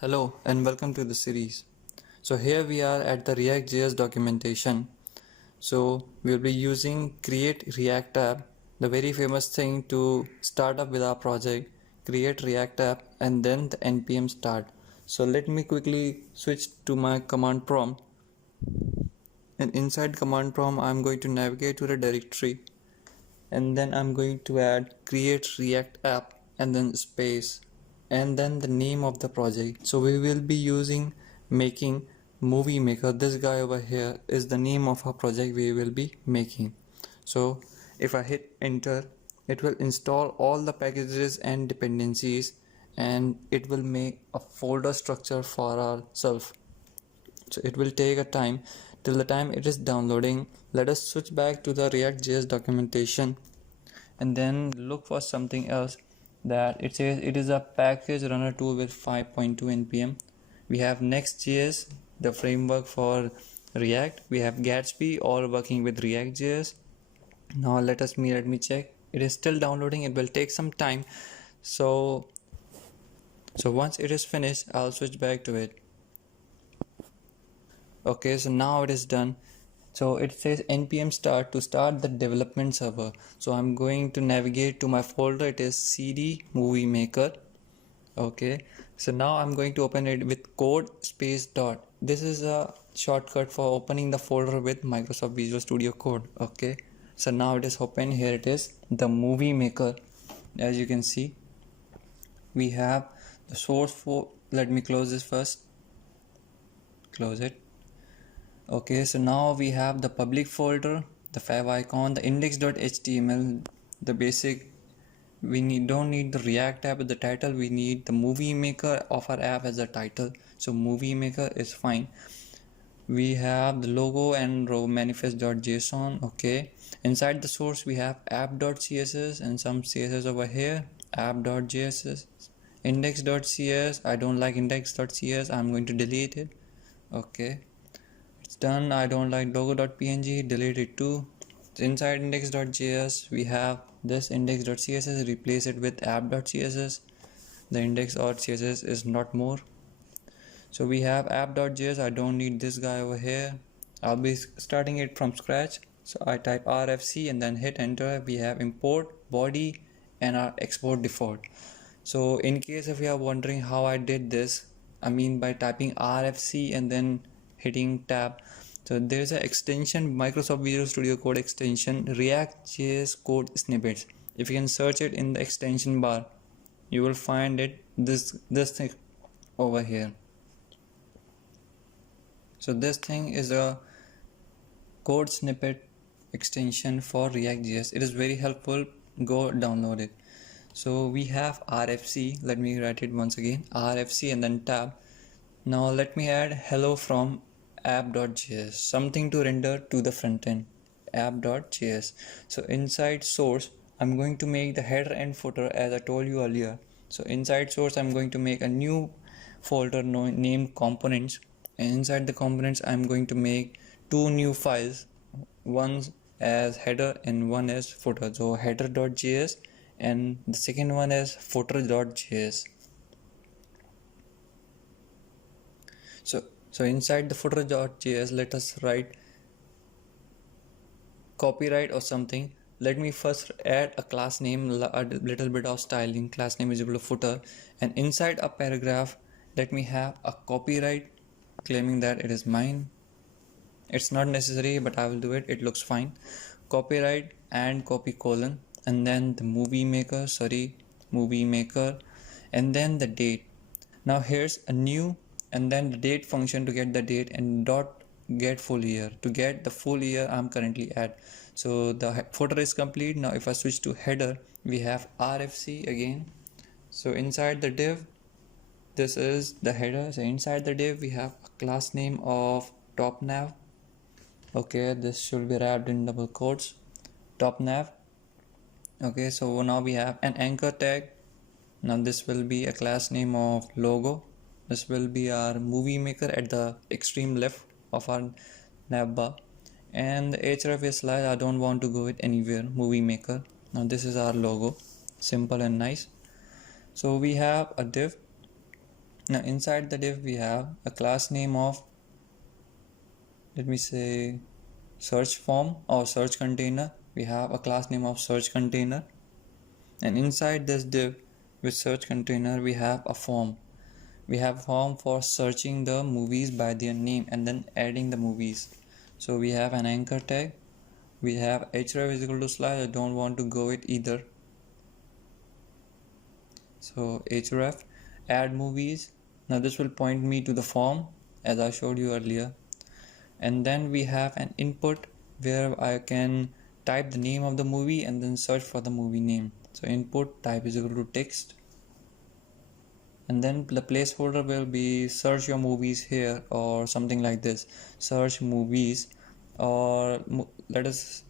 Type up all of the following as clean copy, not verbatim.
Hello and welcome to the series. So here we are at the ReactJS documentation. So we'll be using create React app, the very famous thing to start up with our project, create React app and then the npm start. So let me quickly switch to my command prompt, and inside command prompt I'm going to navigate to the directory, and then I'm going to add create React app and then space and then the name of the project. So we will be using making movie maker. This guy over here is the name of our project we will be making. So if I hit enter, it will install all the packages and dependencies, and it will make a folder structure for ourselves. So it will take a time. Till the time it is downloading, let us switch back to the React.js documentation and then look for something else. That it says it is a package runner tool with 5.2 npm. We have Next.js, the framework for React. We have Gatsby, all working with React.js. Now let me check. It is still downloading. It will take some time. So once it is finished, I'll switch back to it. Okay, so now it is done. So it says npm start to start the development server. So I'm going to navigate to my folder. It is cd movie maker. Okay, so now I'm going to open it with code space dot. This is a shortcut for opening the folder with Microsoft Visual Studio Code. Okay, so now it is open. Here it is, the movie maker. As you can see, we have the source for. Let me close this first. Close it. Okay, so now we have the public folder, the fav icon, the index.html, the basic. We don't need the React app as the title. We need the movie maker of our app as the title. So movie maker is fine. We have the logo and row manifest.json. Okay, inside the source we have app.css and some css over here. App.js, index.cs. I don't like index.cs. I'm going to delete it. Okay, it's done. I don't like logo.png. Delete it too. Inside index.js we have this index.css. Replace it with app.css. The index or css is not more. So we have app.js. I don't need this guy over here. I'll be starting it from scratch. So I type rfc and then hit enter. We have import, body, and our export default. So in case if you are wondering how I did this, I mean by typing rfc and then hitting tab. So there's an extension, Microsoft Visual Studio Code extension, ReactJS code snippets. If you can search it in the extension bar, you will find it, this thing over here. So this thing is a code snippet extension for React.js. It is very helpful. Go download it. So we have RFC. Let me write it once again. RFC and then tab. Now let me add hello from app.js, something to render to the front end. App.js. So inside source, I'm going to make the header and footer as I told you earlier. So inside source, I'm going to make a new folder named components. And inside the components, I'm going to make two new files, one as header and one as footer. So header.js and the second one is footer.js. So inside the footer.js, let us write copyright or something. Let me first add a class name, a little bit of styling. Class name is equal to footer, and inside a paragraph, let me have a copyright claiming that it is mine. It's not necessary, but I will do it. It looks fine. Copyright and copy colon, and then the movie maker, and then the date. Now here's a new and then the date function to get the date, and dot get full year to get the full year I'm currently at. So the footer is complete. Now if I switch to header, we have RFC again. So inside the div, this is the header. So inside the div we have a class name of top nav. Okay, this should be wrapped in double quotes, top nav. Okay, so now we have an anchor tag. Now this will be a class name of logo. This will be our movie maker at the extreme left of our nav bar, and the href is slide. I don't want to go it anywhere. Movie maker. Now this is our logo, simple and nice. So we have a div. Now inside the div we have a class name of, let me say, search form or search container. We have a class name of search container, and inside this div with search container we have a form. We have form for searching the movies by their name and then adding the movies. So we have an anchor tag. We have href is equal to slash. I don't want to go with either. So href add movies. Now this will point me to the form as I showed you earlier. And then we have an input where I can type the name of the movie and then search for the movie name. So input type is equal to text, and then the placeholder will be search your movies here or something like this, search movies, or let us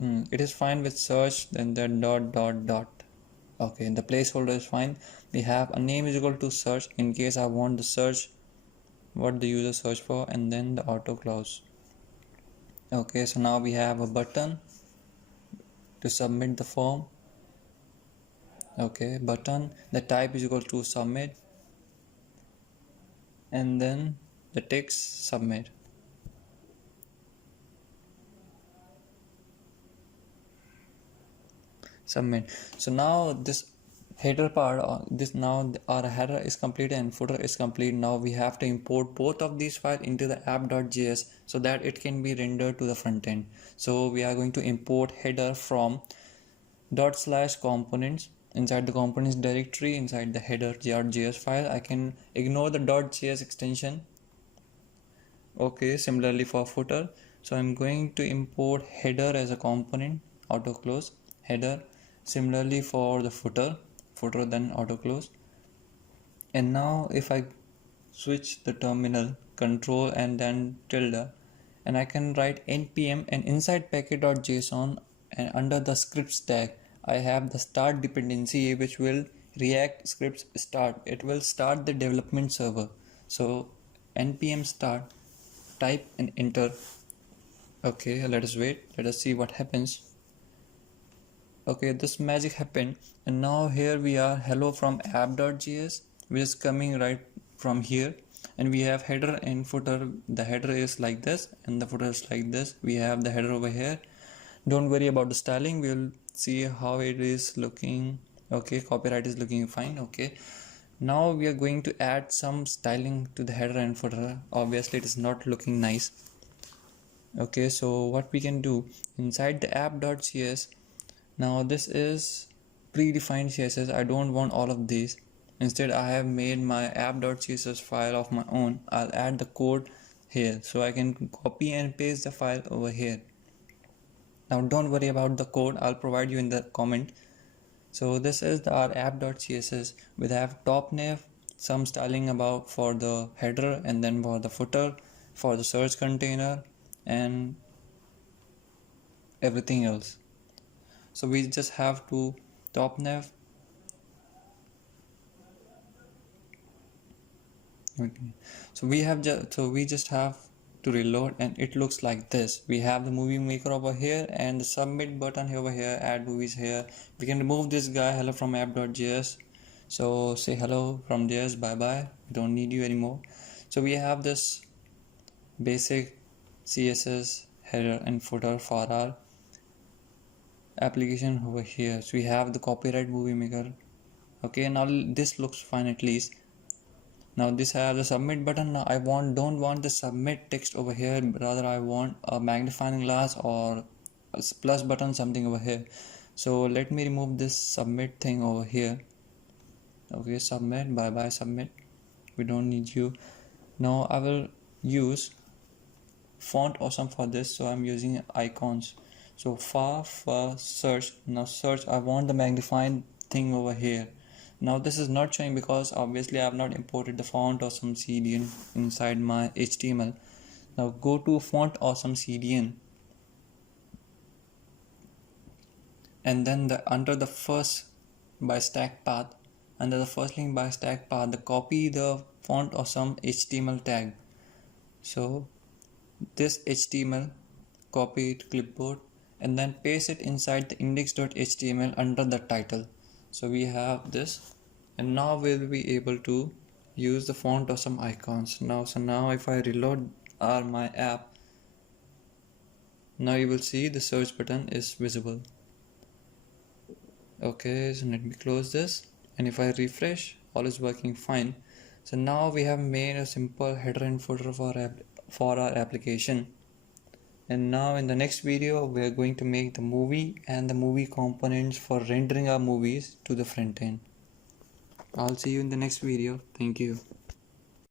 it is fine with search then the dot dot dot. Okay, the placeholder is fine. We have a name is equal to search in case I want the search what the user search for, and then the auto clause. Okay, so now we have a button to submit the form. Okay, button, the type is equal to submit, and then the text submit. So now this header part, now our header is complete and footer is complete. Now we have to import both of these files into the app.js so that it can be rendered to the front end. So we are going to import header from /components. Inside the components directory, inside the header.js file, I can ignore the .js extension. Okay, similarly for footer, so I'm going to import header as a component, auto close header. Similarly for the footer then auto close. And now if I switch the terminal, control and then tilde, and I can write npm, and inside package.json and under the scripts tag I have the start dependency which will react scripts start. It will start the development server. So npm start, type and enter. Okay, let us wait, let us see what happens. Okay, this magic happened, and now here we are hello from app.js, which is coming right from here, and we have header and footer. The header is like this and the footer is like this. We have the header over here. Don't worry about the styling, we'll see how it is looking. Okay, copyright is looking fine. Okay, now we are going to add some styling to the header and footer. Obviously it is not looking nice. Okay, so what we can do inside the app.js, now this is predefined CSS. I don't want all of these. Instead I have made my app.css file of my own. I'll add the code here so I can copy and paste the file over here. Now don't worry about the code, I'll provide you in the comment. So this is our app.css. We have top nav, some styling about for the header and then for the footer, for the search container and everything else. So we just have to top nav. Okay. So we just have to reload, and it looks like this. We have the movie maker over here and the submit button over here, add movies here. We can remove this guy hello from app.js. So say hello from JS, bye bye, we don't need you anymore. So we have this basic CSS header and footer for our application over here. So we have the copyright movie maker. Okay, now this looks fine at least. Now this has the submit button. Now I don't want the submit text over here, rather I want a magnifying glass or a plus button, something over here. So let me remove this submit thing over here. Okay, submit, bye bye submit, we don't need you. Now I will use font awesome for this, so I'm using icons. So for search, now search, I want the magnifying thing over here. Now this is not showing because obviously I have not imported the font awesome CDN inside my HTML. Now go to font awesome CDN, and then under the first by stack path, under the first link by stack path, copy the font awesome HTML tag. So this HTML, copy it to clipboard and then paste it inside the index.html under the title. So we have this and now we'll be able to use the font or some icons. Now if I reload my app, now you will see the search button is visible. Okay, so let me close this, and if I refresh, all is working fine. So now we have made a simple header and footer for our application. And now in the next video, we are going to make the movie and the movie components for rendering our movies to the front end. I'll see you in the next video. Thank you.